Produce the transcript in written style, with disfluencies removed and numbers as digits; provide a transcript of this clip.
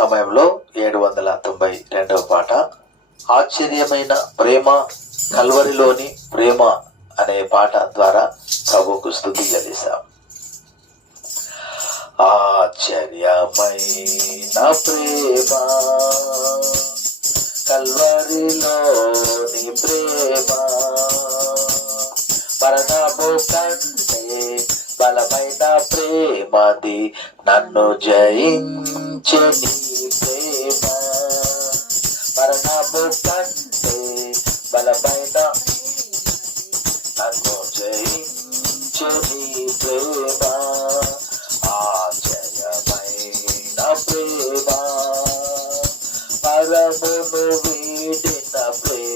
సమయంలో 792వ పాట, ఆశ్చర్యమైన ప్రేమ, కల్వరిలోని ప్రేమ అనే పాట ద్వారా ప్రభువుకు స్తుతి చెల్లిస్తాం. ఆశ్చర్యమైన ప్రేమ, కల్వరిలోని ప్రేమ, మరణము కంటే బలమైన ప్రేమది, నన్ను జయించే నీ ప్రేమ. మరణము కంటే బలమైన నన్ను జయించే నీ ప్రేమ. ఆశ్చర్యమైన ప్రేమ, పరమును వీడిన ప్రేమ,